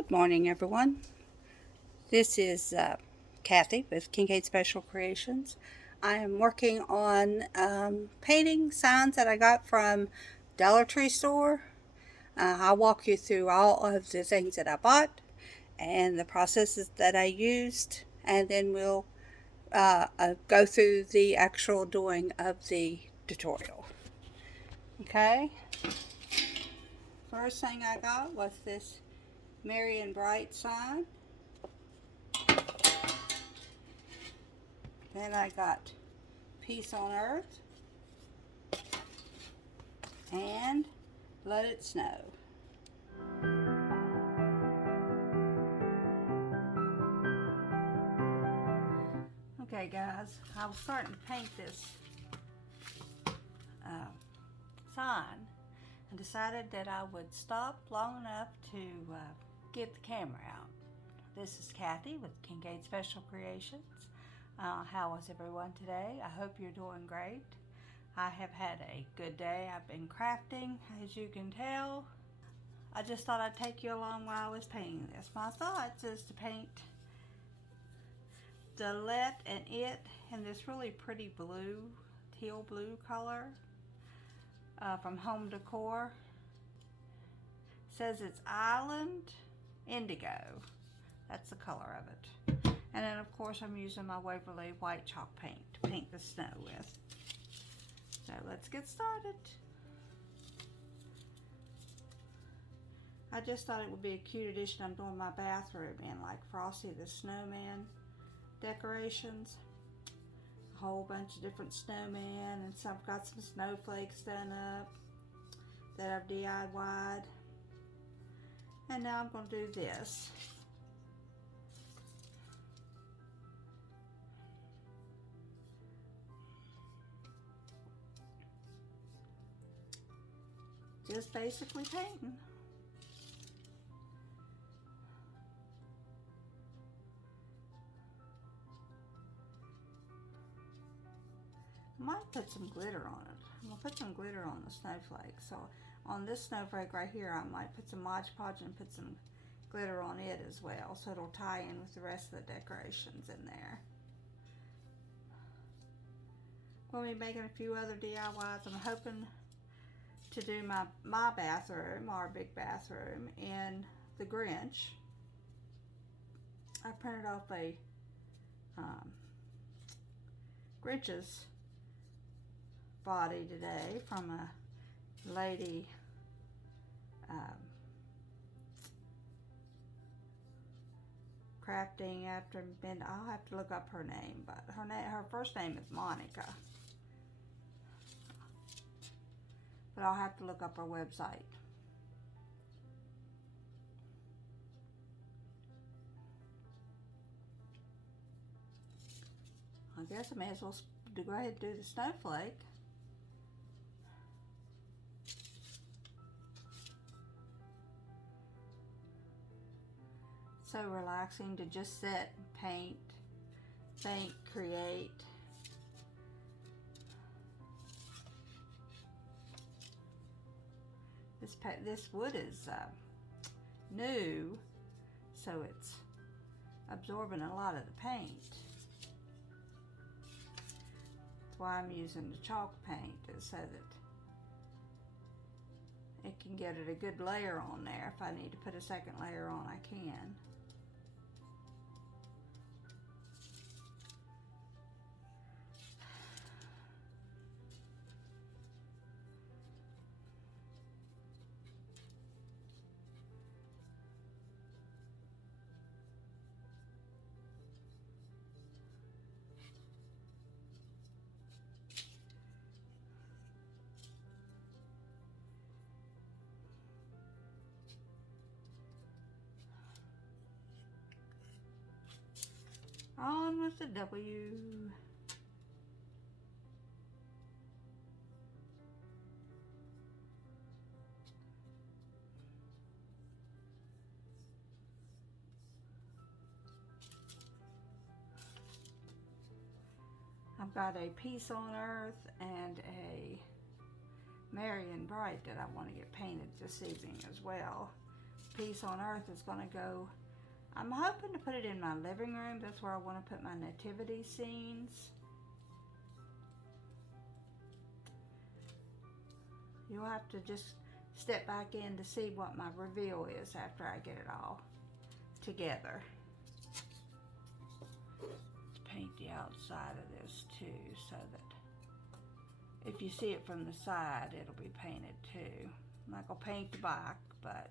Good morning, everyone. This is Kathy with Kincaid Special Creations. I am working on painting signs that I got from Dollar Tree store. I'll walk you through all of the things that I bought and the processes that I used, and then we'll go through the actual doing of the tutorial. Okay, first thing I got was this Merry and Bright sign. Then I got Peace on Earth and Let It Snow. Okay guys, I was starting to paint this sign and decided that I would stop long enough to get the camera out. This is Kathy with Kincaid Special Creations. How was everyone today? I hope you're doing great. I have had a good day. I've been crafting, as you can tell. I just thought I'd take you along while I was painting this. My thoughts is to paint the let and it in this really pretty blue, teal blue color from Home Decor. It says it's Island Indigo. That's the color of it. And then of course I'm using my Waverly white chalk paint to paint the snow with. So let's get started. I just thought it would be a cute addition. I'm doing my bathroom in like Frosty the Snowman decorations. A whole bunch of different snowmen, and I've got some snowflakes done up that I've DIY'd. And now I'm going to do this. Just basically painting. I might put some glitter on it. I'm going to put some glitter on the snowflake. So on this snowflake right here, I might put some Mod Podge and put some glitter on it as well, so it'll tie in with the rest of the decorations in there. We'll be making a few other DIYs. I'm hoping to do my bathroom, our big bathroom, in the Grinch. I printed off a Grinch's body today from a lady crafting after I'll have to look up her name, but her first name is Monica. But I'll have to look up her website. I guess I may as well go ahead and do the snowflake. So relaxing to just sit, paint, think, create. This wood is new, so it's absorbing a lot of the paint. That's why I'm using the chalk paint, is so that it can get it a good layer on there. If I need to put a second layer on, I can. On with the W. I've got a Peace on Earth and a Merry and Bright that I want to get painted this evening as well. piece on earth is going to go, I'm hoping to put it in my living room. That's where I want to put my nativity scenes. You'll have to just step back in to see what my reveal is after I get it all together. Let's paint the outside of this too, so that if you see it from the side, it'll be painted too. I'm not going to paint the back, but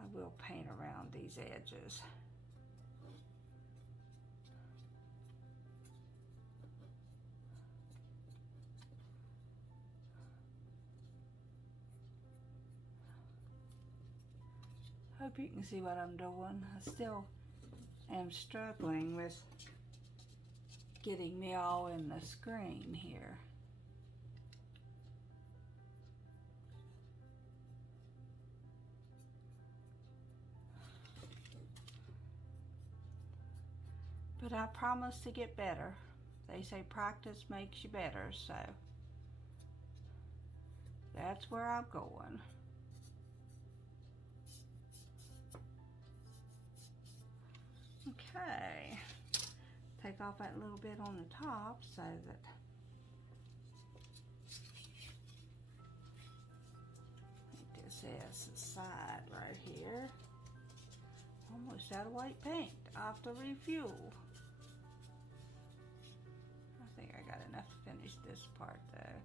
I will paint around these edges. Hope you can see what I'm doing. I still am struggling with getting me all in the screen here. But I promise to get better. They say practice makes you better, so that's where I'm going. Okay, take off that little bit on the top so that I think this is the side right here. Almost out of white paint. I have to refuel. I think I got enough to finish this part though.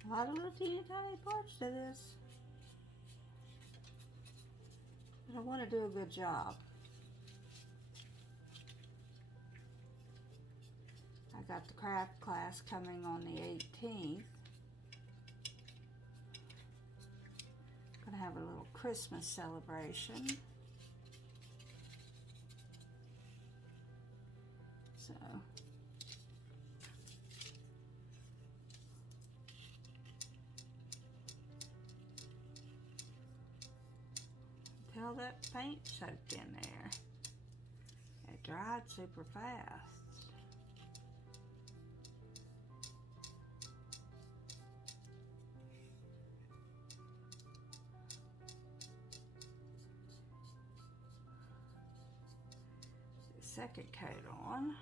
A lot of little teeny tiny parts to this, but I want to do a good job. I got the craft class coming on the 18th. Gonna have a little Christmas celebration. So until that paint soaked in there. It dried super fast. The second coat on.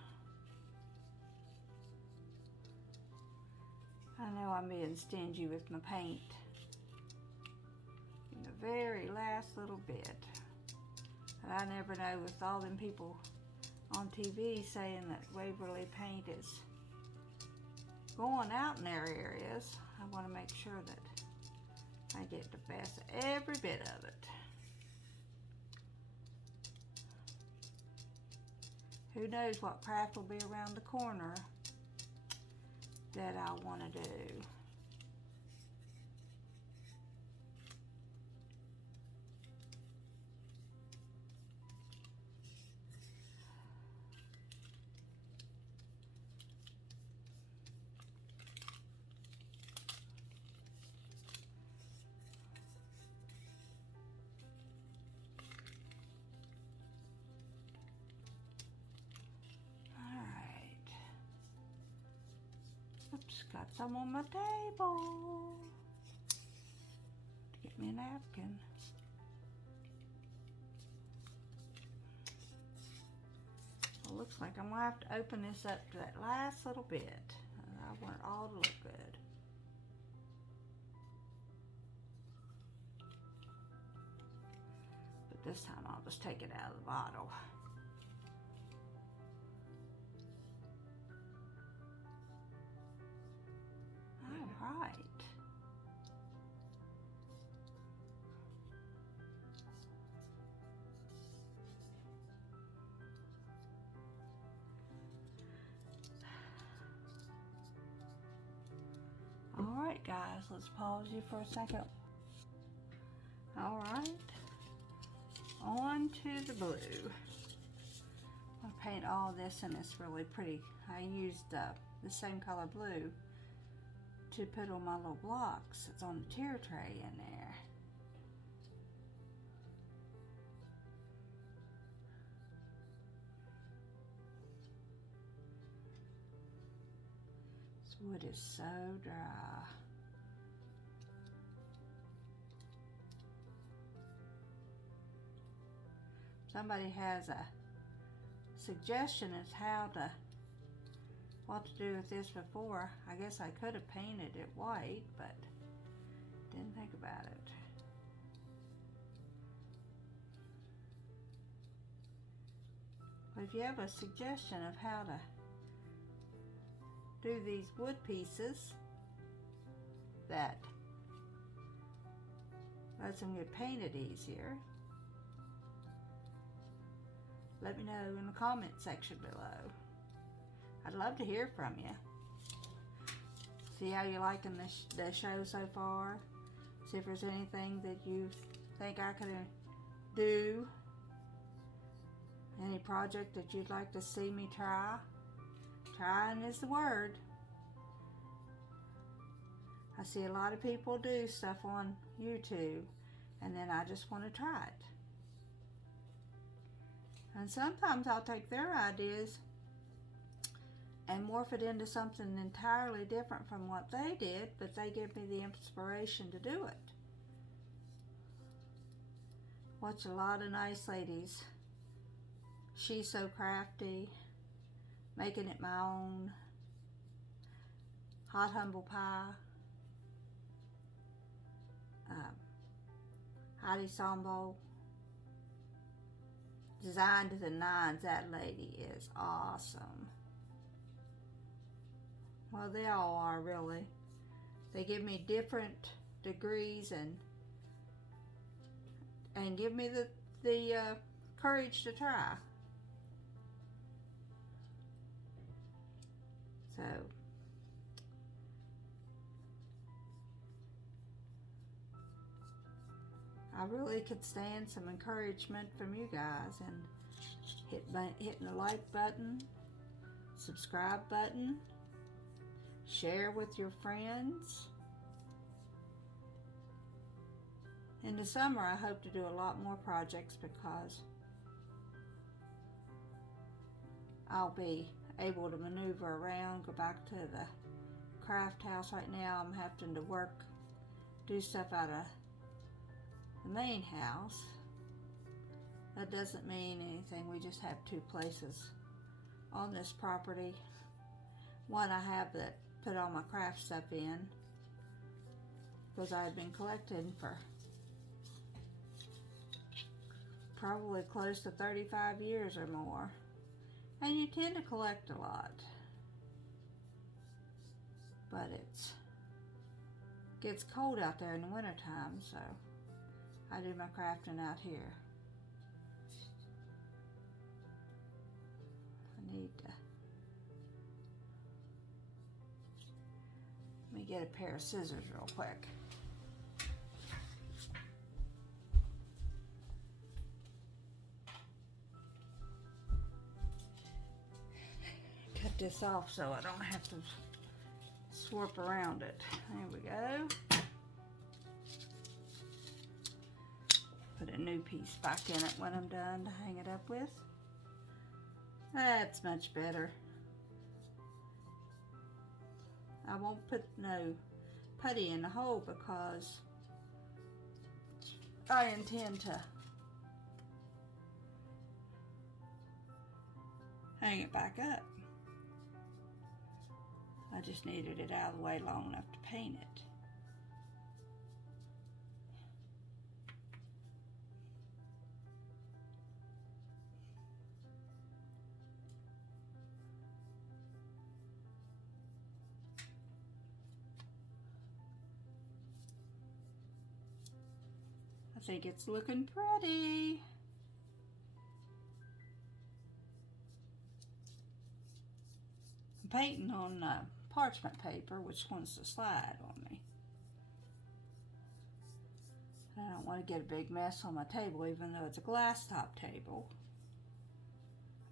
I know I'm being stingy with my paint. The very last little bit. But I never know, with all them people on TV saying that Waverly paint is going out in their areas, I want to make sure that I get the best of every bit of it. Who knows what craft will be around the corner that I want to do. Oops, got some on my table. Get me a napkin. Well, looks like I'm gonna have to open this up to that last little bit. I want it all to look good. But this time I'll just take it out of the bottle. Right. All right, guys, let's pause you for a second. All right, on to the blue. paint all this in this really pretty. I used the same color blue to put on my little blocks. It's on the tier tray in there. This wood is so dry. Somebody has a suggestion as what to do with this before. I guess I could have painted it white, but didn't think about it. But if you have a suggestion of how to do these wood pieces that lets them get painted easier, let me know in the comment section below. I'd love to hear from you. See how you're liking the show so far. See if there's anything that you think I could do. Any project that you'd like to see me try. Trying is the word. I see a lot of people do stuff on YouTube, and then I just want to try it. And sometimes I'll take their ideas and morph it into something entirely different from what they did, but they give me the inspiration to do it. Watch a lot of nice ladies. She's So Crafty, Making It My Own, Hot Humble Pie, Heidi Sambo, Designed to the Nines. That lady is awesome. Well, they all are, really. They give me different degrees and give me the courage to try. So I really could stand some encouragement from you guys, and hitting the like button, subscribe button, share with your friends. In the summer, I hope to do a lot more projects because I'll be able to maneuver around, go back to the craft house. Right now I'm having to do stuff out of the main house. That doesn't mean anything. We just have two places on this property. One I have that put all my craft stuff in because I had been collecting for probably close to 35 years or more. And you tend to collect a lot, but it gets cold out there in the wintertime, so I do my crafting out here. I need to, let me get a pair of scissors real quick. Cut this off so I don't have to swarp around it. There we go. Put a new piece back in it when I'm done to hang it up with. That's much better. I won't put no putty in the hole because I intend to hang it back up. I just needed it out of the way long enough to paint it. I think it's looking pretty. I'm painting on parchment paper, which wants to slide on me. I don't want to get a big mess on my table, even though it's a glass top table.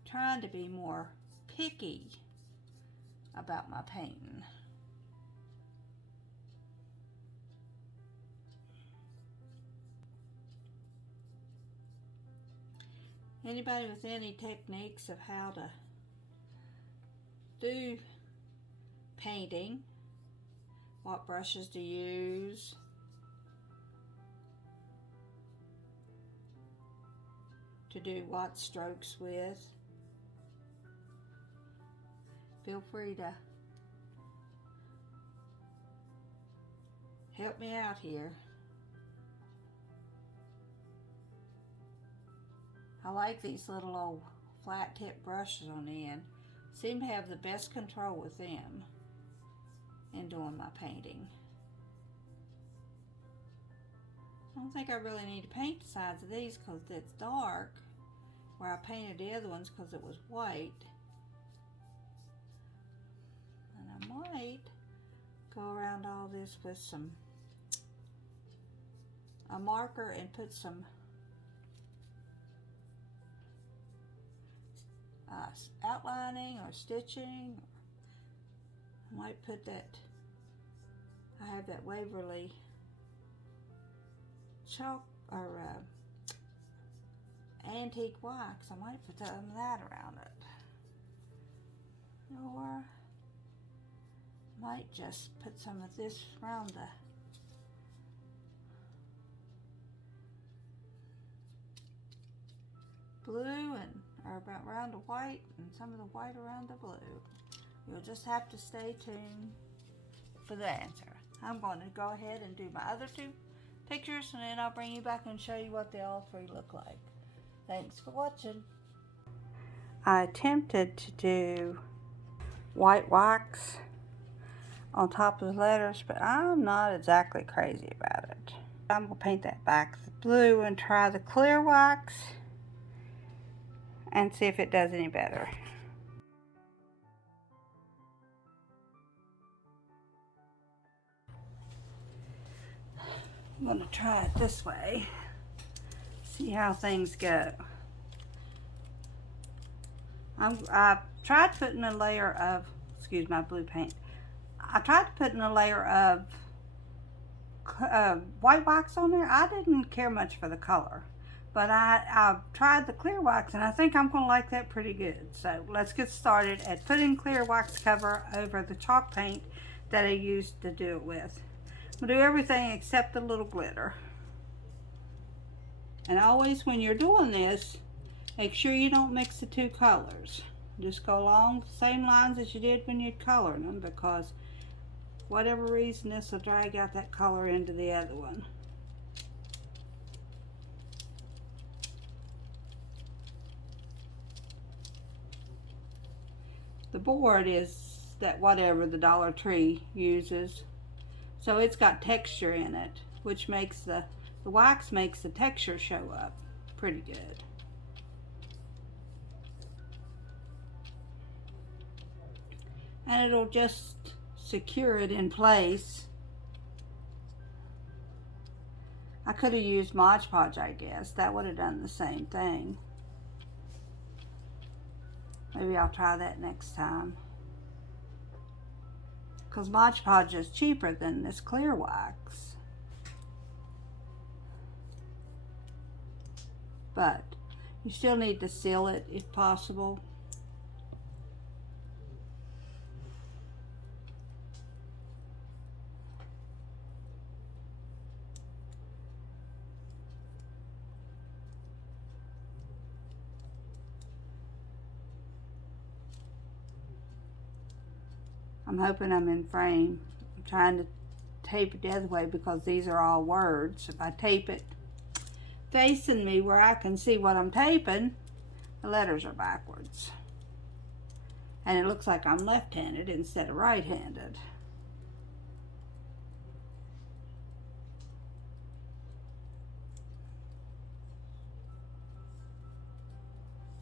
I'm trying to be more picky about my painting. Anybody with any techniques of how to do painting, what brushes to use, to do what strokes with, feel free to help me out here. I like these little old flat tip brushes on the end. Seem to have the best control with them in doing my painting. I don't think I really need to paint the sides of these because it's dark, where I painted the other ones because it was white. And I might go around all this with a marker and put some outlining or stitching. I might put that, I have that Waverly chalk or antique wax. I might put some of that around it, or might just put some of this around the blue and or about around the white and some of the white around the blue. You'll just have to stay tuned for the answer. I'm going to go ahead and do my other two pictures, and then I'll bring you back and show you what they all three look like. Thanks for watching. I attempted to do white wax on top of the letters, but I'm not exactly crazy about it. I'm going to paint that back with blue and try the clear wax and see if it does any better. I'm going to try it this way, see how things go. I tried putting a layer of, excuse my blue paint, I tried putting a layer of white wax on there. I didn't care much for the color, but I tried the clear wax, and I think I'm going to like that pretty good. So let's get started at putting clear wax cover over the chalk paint that I used to do it with. I'm going to do everything except the little glitter. And always when you're doing this, make sure you don't mix the two colors. Just go along the same lines as you did when you're coloring them, because whatever reason this will drag out that color into the other one. The board is that whatever the Dollar Tree uses, so it's got texture in it, which makes the wax makes the texture show up pretty good. And it'll just secure it in place. I could have used Mod Podge, I guess. That would have done the same thing. Maybe I'll try that next time, because Mod Podge is cheaper than this clear wax. But you still need to seal it if possible. I'm hoping I'm in frame. I'm trying to tape it the other way because these are all words. If I tape it facing me where I can see what I'm taping, the letters are backwards. And it looks like I'm left-handed instead of right-handed.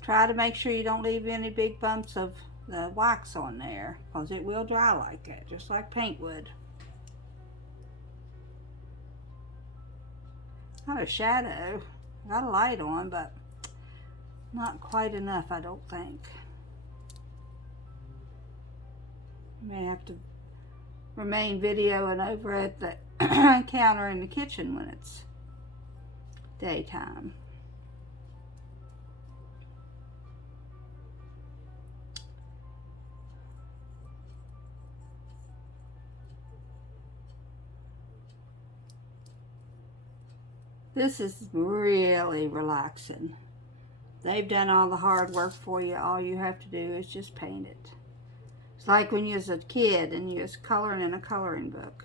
Try to make sure you don't leave any big bumps of the wax on there, because it will dry like that, just like paint would. Got a shadow, got a light on, but Not quite enough, I don't think. May have to remain videoing over at the counter in the kitchen when it's daytime. This is really relaxing. They've done all the hard work for you. All you have to do is just paint it. It's like when you was a kid and you was coloring in a coloring book.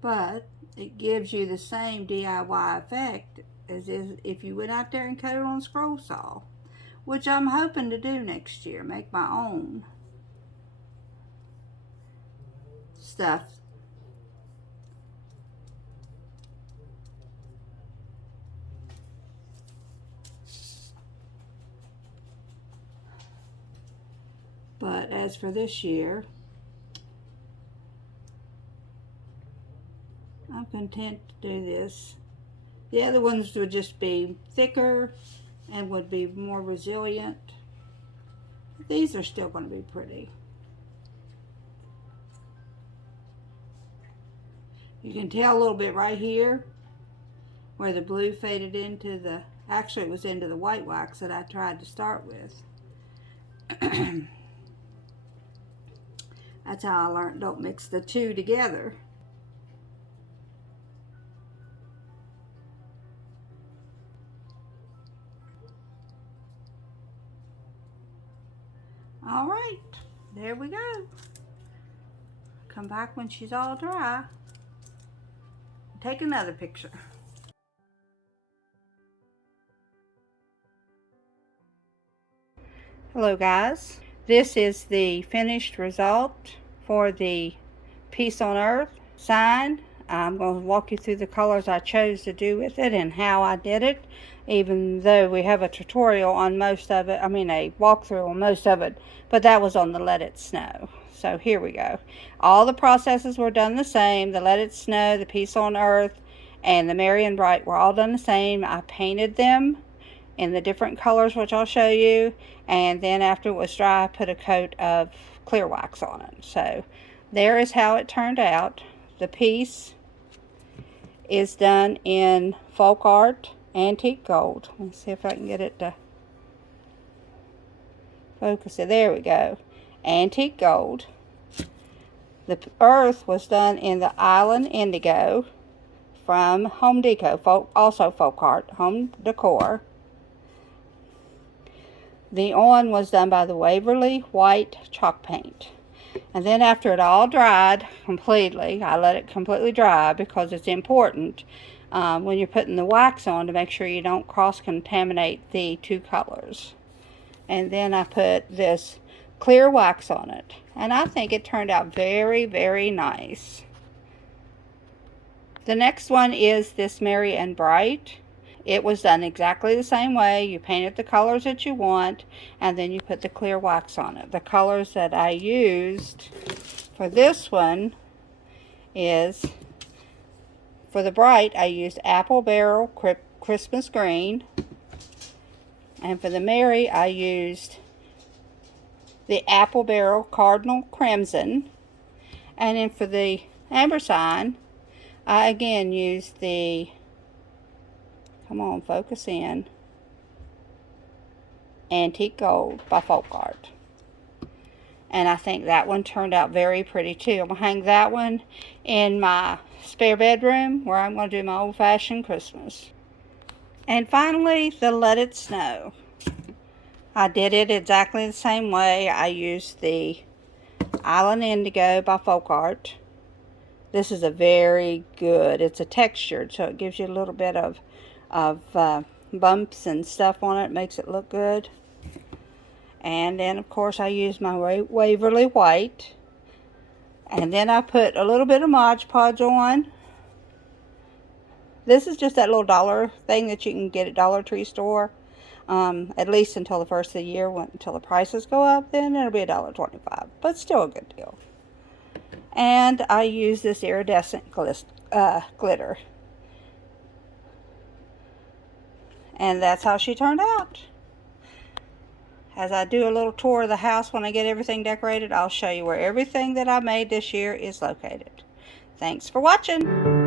But it gives you the same DIY effect as if you went out there and cut it on a scroll saw, which I'm hoping to do next year, make my own stuff. But as for this year, I'm content to do this. The other ones would just be thicker and would be more resilient. These are still going to be pretty. You can tell a little bit right here where the blue faded into the, actually it was into the white wax that I tried to start with. That's how I learned don't mix the two together. All right, there we go. Come back when she's all dry. Take another picture. Hello guys. This is the finished result for the Peace on Earth sign. I'm going to walk you through the colors I chose to do with it and how I did it, even though we have a tutorial on most of it, a walkthrough on most of it, but that was on the Let It Snow. So here we go. All the processes were done the same. The Let It Snow, the Peace on Earth, and the Merry and Bright were all done the same. I painted them in the different colors, which I'll show you, and then after it was dry I put a coat of clear wax on it. So there is how it turned out. The piece is done in folk art antique gold. Let's see if I can get it to focus it. There we go. Antique gold. The earth was done in the Island Indigo from Home Decor, also folk art, Home Decor. The on was done by the Waverly White chalk paint. And then after it all dried completely, I let it completely dry because it's important when you're putting the wax on to make sure you don't cross-contaminate the two colors. And then I put this clear wax on it. And I think it turned out very, very nice. The next one is this Merry and Bright. It was done exactly the same way. You painted the colors that you want, and then you put the clear wax on it. The colors that I used for this one is, for the Bright, I used Apple Barrel Christmas Green. And for the Merry, I used the Apple Barrel Cardinal Crimson. And then for the Amber Sign, I again used the, come on, focus in, Antique Gold by Folk Art. And I think that one turned out very pretty too. I'm going to hang that one in my spare bedroom where I'm going to do my old-fashioned Christmas. And finally, the Let It Snow. I did it exactly the same way. I used the Island Indigo by Folk Art. This is a very good, it's a textured, so it gives you a little bit of bumps and stuff on it. Makes it look good. And then of course I used my Waverly White, and then I put a little bit of Mod Podge on. This is just that little dollar thing that you can get at Dollar Tree store, at least until the first of the year. Until the prices go up, then it'll be $1.25, but still a good deal. And I use this iridescent glitter. And that's how she turned out. As I do a little tour of the house when I get everything decorated, I'll show you where everything that I made this year is located. Thanks for watching.